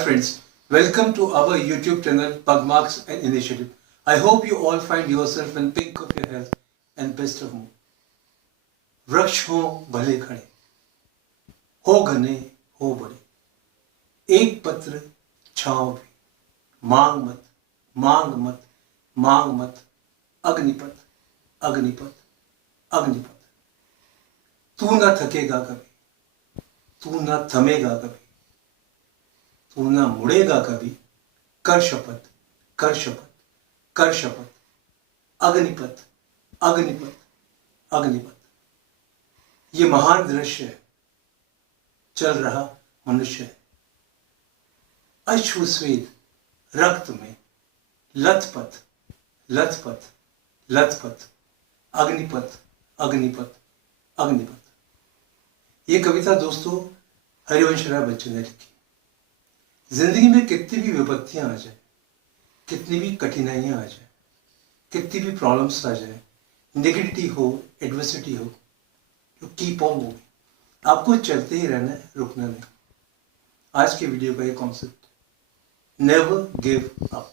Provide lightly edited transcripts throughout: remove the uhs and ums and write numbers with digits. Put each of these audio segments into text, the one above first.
Friends, welcome to our YouTube channel Pugmarks and Initiative. I hope you all find yourself in peak of your health and best of mood. वृक्ष हो भले खड़े, हो घने हो बड़े, एक पत्र छांव भी, मांग मत, मांग मत, मांग मत, अग्निपथ, अग्निपथ, अग्निपथ। तू ना थकेगा कभी, तू ना थमेगा कभी, तू ना मुड़ेगा कभी, कर शपथ, कर शपथ, कर शपथ, अग्निपथ, अग्निपथ, अग्निपथ। ये महान दृश्य है, चल रहा मनुष्य है, अश्वस्वेद रक्त में, लथपथ, लथपथ, लथपथ, अग्निपथ, अग्निपथ, अग्निपथ। ये कविता दोस्तों हरिवंश राय बच्चन ने लिखी। जिंदगी में कितनी भी विपत्तियां आ जाए, कितनी भी कठिनाइयां आ जाए, कितनी भी प्रॉब्लम्स आ जाए, नेगेटिविटी हो, एडवर्सिटी हो, यू कीप ऑन मूविंग। आपको चलते ही रहना है, रुकना नहीं। आज के वीडियो का ये कॉन्सेप्ट, नेवर गिव अप।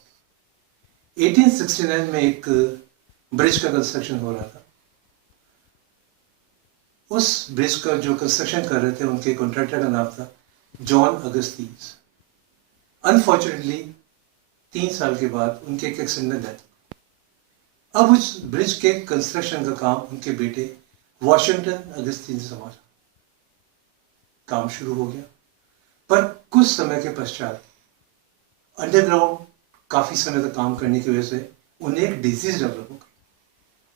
1869 में एक ब्रिज का कंस्ट्रक्शन हो रहा था। उस ब्रिज का जो कंस्ट्रक्शन कर रहे थे, उनके कॉन्ट्रैक्टर का नाम था जॉन अगस्तीस। अनफॉर्चुनेटली 3 साल के बाद उनके एक एक्सीडेंट में डेथ। अब उस ब्रिज के कंस्ट्रक्शन का काम उनके बेटे वॉशिंगटन अगस्तीन से संभाला। काम शुरू हो गया, पर कुछ समय के पश्चात अंडरग्राउंड काफी समय तक काम करने की वजह से उन्हें एक डिजीज डेवलप हो गई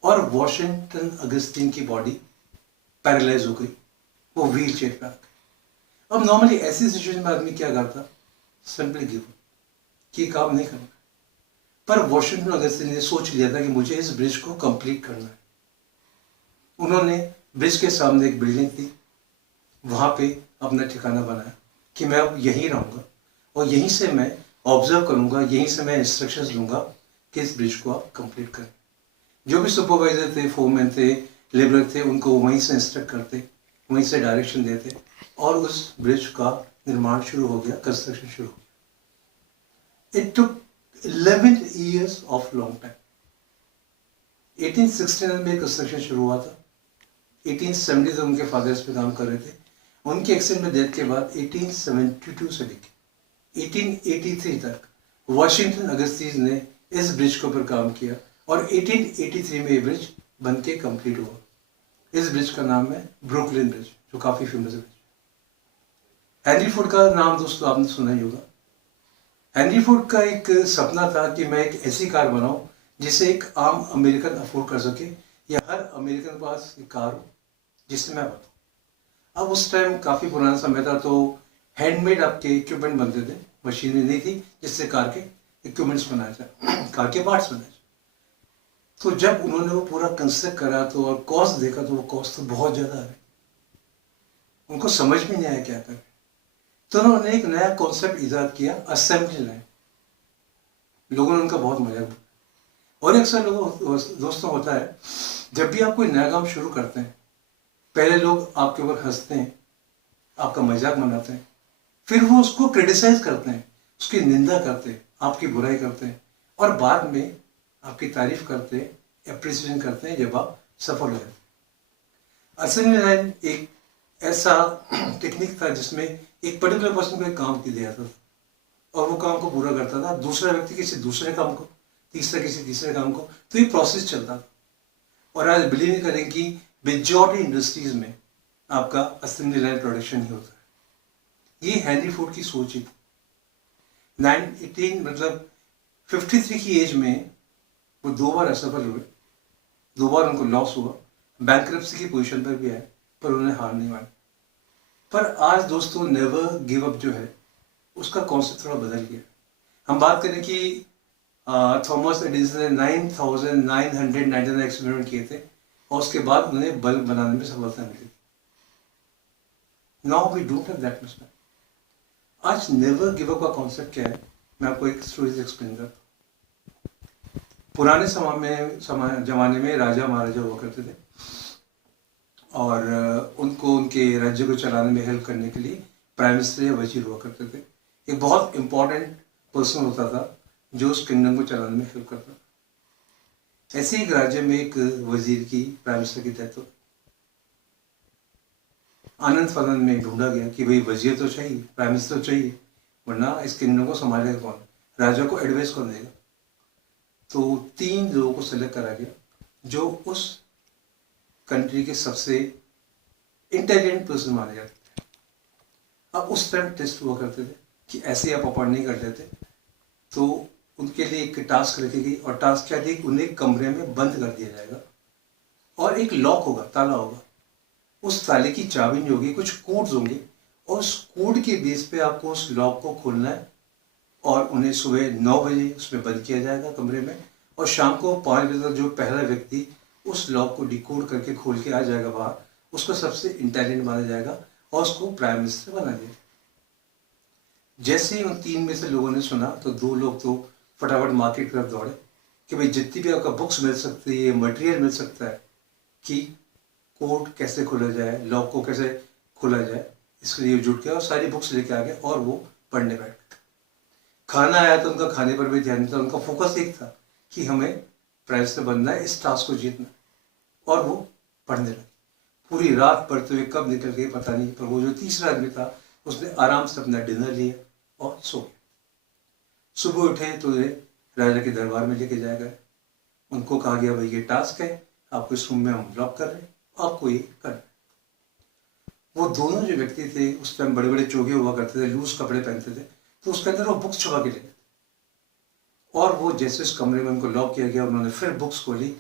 और वॉशिंगटन अगस्तीन की बॉडी पैरालाइज हो गई। वो व्हील चेयर पे आ गए। अब नॉर्मली ऐसी सिचुएशन में आदमी क्या करता, सिंपली गिव अप, कि काम नहीं करना। पर वॉशिंगटन अगस्तीन ने सोच लिया था कि मुझे इस ब्रिज को कंप्लीट करना है। उन्होंने ब्रिज के सामने एक बिल्डिंग थी, वहां पे अपना ठिकाना बनाया कि मैं अब यहीं रहूंगा और यहीं से मैं ऑब्जर्व करूंगा, यहीं से मैं इंस्ट्रक्शंस दूंगा कि इस ब्रिज को आप कंप्लीट करें। जो भी सुपरवाइजर थे, फोरमैन थे, लेबर थे, उनको वहीं से इंस्ट्रक्ट करते, वहीं से डायरेक्शन देते और उस ब्रिज का निर्माण शुरू हो गया, कंस्ट्रक्शन शुरू हो गया। It took 11 years of long time। 1869 में कंस्ट्रक्शन शुरू हुआ था। 1870 तक उनके फादर्स पे काम कर रहे थे। उनके एक्सीडेंट में डेथ के बाद 1872 से लेकर 1883 तक वॉशिंगटन अगस्तीस ने इस ब्रिज के ऊपर काम किया और 1883 में ये ब्रिज बन के कंप्लीट हुआ। इस ब्रिज का नाम है ब्रुकलिन ब्रिज, जो काफी फेमस है। हेनरी फोर्ड का नाम दोस्तों आपने सुना ही होगा। हेनरी फोर्ड का एक सपना था कि मैं एक ऐसी कार बनाऊं जिसे एक आम अमेरिकन अफोर्ड कर सके, या हर अमेरिकन के पास एक कार हो जिससे मैं बनाऊं। अब उस टाइम काफी पुराना समय था, तो हैंडमेड आपके इक्विपमेंट बनते थे, मशीनरी नहीं थी जिससे कार के इक्विपमेंट्स बनाए जाए, कार के पार्ट्स बनाए जाए। तो जब उन्होंने वो पूरा कंस्ट्रक्ट करा तो और कॉस्ट देखा तो वो कॉस्ट तो बहुत ज्यादा है। उनको समझ में नहीं आया क्या करें, तो उन्होंने एक नया कॉन्सेप्ट इजाद किया, असेंबली लाइन। लोगों ने उनका बहुत मजाक बनाया। और अक्सर लोगों दोस्तों होता है, जब भी आप कोई नया काम शुरू करते हैं, पहले लोग आपके ऊपर हंसते हैं, आपका मजाक बनाते हैं, फिर वो उसको क्रिटिसाइज करते हैं, उसकी निंदा करते हैं, आपकी बुराई करते हैं और बाद में आपकी तारीफ करते हैं, एप्रिसिएशन करते हैं जब आप सफल हो जाते हैं। असेंबली लाइन एक ऐसा टेक्निक था जिसमें एक पर्टिकुलर पर्सन को एक काम दिया जाता था और वो काम को पूरा करता था, दूसरा व्यक्ति किसी दूसरे काम को, तीसरा किसी तीसरे काम को, तो ये प्रोसेस चलता था। और आज बिलीव नहीं करें कि मेजॉरिटी इंडस्ट्रीज में आपका असेंबली लाइन प्रोडक्शन ही होता है। ये हेनरी फोर्ड की सोच ही थी। 53 की एज में वो 2 बार असफल हुए, 2 बार उनको लॉस हुआ, बैंकरप्सी की पोजीशन पर भी आए, पर उन्होंने हार नहीं मानी। पर आज दोस्तों नेवर गिव अप जो है, उसका कॉन्सेप्ट थोड़ा बदल गया। हम बात करें कि थॉमस एडिसन ने 9,999 एक्सपेरिमेंट किए थे और उसके बाद उन्हें बल्ब बनाने में सफलता मिली। Now we don't have that much time. आज नेवर गिव अप का कॉन्सेप्ट क्या है, मैं आपको एक स्टोरी से एक्सप्लेन करता हूँ। पुराने जमाने में राजा महाराजा हुआ करते थे और उनको उनके राज्य को चलाने में हेल्प करने के लिए प्राइम मिनिस्टर या वजीर हुआ करते थे। एक बहुत इंपॉर्टेंट पर्सन होता था जो उस किंगडम को चलाने में हेल्प करता था। ऐसे ही एक राज्य में एक वजीर की, प्राइम मिनिस्टर की डेथ हो। आनंद फानंद में ढूंढा गया कि भाई वजीर तो चाहिए, प्राइम मिनिस्टर तो चाहिए, वरना इस किंगडम को संभालेगा कौन, राजा को एडवाइस कौन देगा। तो 3 लोगों को सेलेक्ट करा गया जो उस कंट्री के सबसे इंटेलिजेंट पर्सन माने जाते थे। अब उस टाइम टेस्ट हुआ करते थे कि ऐसे आप अपॉइंट नहीं करते थे, तो उनके लिए एक टास्क रखी गई, और टास्क क्या थी, उन्हें एक कमरे में बंद कर दिया जाएगा और एक लॉक होगा, ताला होगा। उस ताले की चाबी नहीं होगी, कुछ कोड्स होंगे, और उस कोड के बेस पे आपको उस लॉक को खोलना है, और उन्हें सुबह 9 बजे उसमें बंद किया जाएगा कमरे में, और शाम को 5 बजे तक जो पहला व्यक्ति उस लॉक को डिकोड करके खोल के आ जाएगा बाहर, उसको सबसे इंटेलिजेंट माना जाएगा और उसको प्राइम मिनिस्टर बना दिया। जैसे ही उन 3 में से लोगों ने सुना तो 2 लोग तो फटाफट मार्केट की तरफ दौड़े कि भाई जितनी भी आपका बुक्स मिल सकती है, मटेरियल मिल सकता है कि कोड कैसे खोला जाए, लॉक को कैसे खोला जाए, इसके लिए जुट गया और सारी बुक्स लेके आ गए और वो पढ़ने बैठ गए। खाना आया तो उनका खाने पर भी ध्यान नहीं था, उनका फोकस एक था कि हमें प्राइम मिनिस्टर बनना है, इस टास्क को जीतना, और वो पढ़ने लगे। पूरी रात पढ़ते हुए कब निकल गए पता नहीं, पर वो जो तीसरा आदमी था उसने आराम से अपना डिनर लिया और सो गया। सुबह उठे तो ये राजा के दरबार में लेके जाए गए। उनको कहा गया भाई ये टास्क है, आपको इस रूम में हम लॉक कर रहे हैं, आपको ये करना है। वो दोनों जो व्यक्ति थे उस टाइम बड़े बड़े चोगे हुआ करते थे, लूज कपड़े पहनते थे, तो उसके अंदर वो बुक्स छुपा के ले गए। और वो जैसे उस कमरे में उनको लॉक किया गया, उन्होंने फिर बुक्स खोली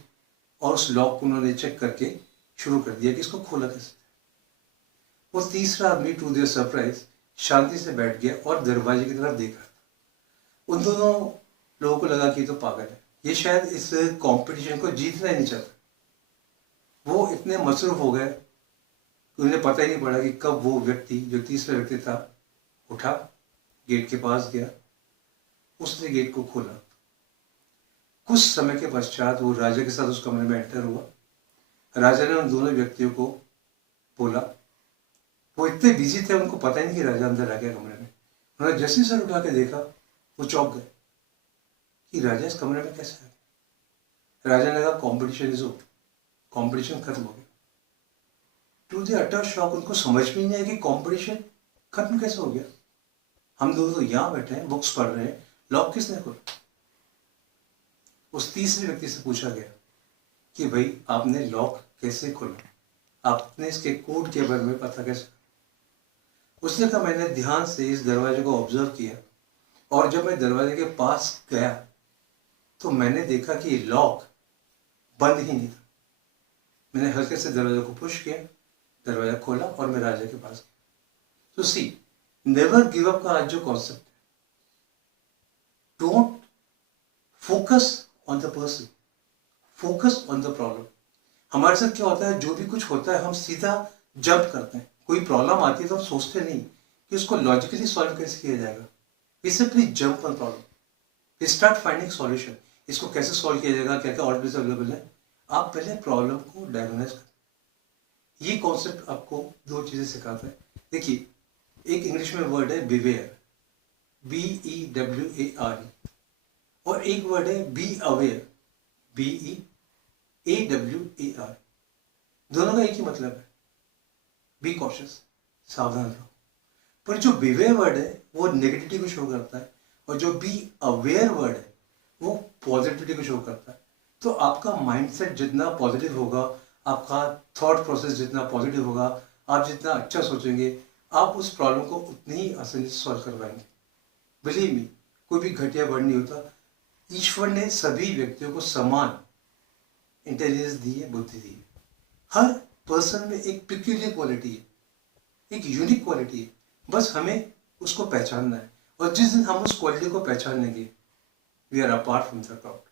और उस लॉक को उन्होंने चेक करके शुरू कर दिया कि इसको खोला कैसे। वो तीसरा आदमी टू देयर सरप्राइज शांति से बैठ गया और दरवाजे की तरफ देख रहा था। उन दोनों लोगों को लगा कि तो पागल है, ये शायद इस कंपटीशन को जीतना ही नहीं चाहता। वो इतने मसरूफ हो गए कि उन्हें पता ही नहीं पड़ा कि कब वो व्यक्ति जो तीसरा व्यक्ति था उठा, गेट के पास गया, उसने गेट को खोला। कुछ समय के पश्चात वो राजा के साथ उस कमरे में एंटर हुआ। राजा ने उन दोनों व्यक्तियों को बोला, वो इतने बिजी थे उनको पता ही नहीं कि राजा अंदर आ गया कमरे में। उन्होंने जैसे सर उठा के देखा वो चौंक गए कि राजा इस कमरे में कैसे आ गया। राजा ने कहा कॉम्पिटिशन इज ओवर, कॉम्पिटिशन खत्म हो गया। टू द अटर शॉक, उनको समझ में नहीं आया कि कॉम्पिटिशन खत्म कैसे हो गया। हम दोनों तो यहाँ बैठे हैं, बुक्स पढ़ रहे हैं, लॉक किसने खोला। उस तीसरे व्यक्ति से पूछा गया कि भाई आपने लॉक कैसे खोला, आपने इसके कोड के बारे में पता कैसे। उसने कहा मैंने ध्यान से इस दरवाजे को ऑब्जर्व किया, और जब मैं दरवाजे के पास गया तो मैंने देखा कि लॉक बंद ही नहीं था। मैंने हल्के से दरवाजे को पुश किया, दरवाजा खोला और मैं राजा के पास गया। तो सी, नेवर गिव अप का आज जो कॉन्सेप्ट है, don't focus on the person, focus on the problem. हमारे साथ क्या होता है, जो भी कुछ होता है हम सीधा जंप करते हैं। कोई प्रॉब्लम आती है तो हम सोचते नहीं कि उसको लॉजिकली सॉल्व कैसे किया जाएगा। We simply jump on problem, we start finding solution. इसको कैसे सॉल्व किया जाएगा, क्या क्या ऑल्टरनेटिव्स अवेलेबल है। आप पहले प्रॉब्लम को डायग्नोज करें। ये कॉन्सेप्ट आपको 2 चीजें सिखाता है। देखिए, एक इंग्लिश में वर्ड है बिवेयर, BEWARE, और एक वर्ड है बी अवेयर, BEAWAR। दोनों का एक ही मतलब है, बी कॉशियस, सावधान रहो। पर जो बिवेयर वर्ड है वो नेगेटिविटी को शो करता है, और जो बी अवेयर वर्ड है वो पॉजिटिविटी को शो करता है। तो आपका माइंडसेट जितना पॉजिटिव होगा, आपका थॉट प्रोसेस जितना पॉजिटिव होगा, आप जितना अच्छा सोचेंगे, आप उस प्रॉब्लम को उतनी ही आसानी से सॉल्व कर पाएंगे। बिलीव मी, कोई भी घटिया वर्ड नहीं होता। ईश्वर ने सभी व्यक्तियों को समान इंटेलिजेंस दी है, बुद्धि दी है। हर पर्सन में एक पिक्यूलियर क्वालिटी है, एक यूनिक क्वालिटी है, बस हमें उसको पहचानना है। और जिस दिन हम उस क्वालिटी को पहचान लेंगे, we are apart from the crowd.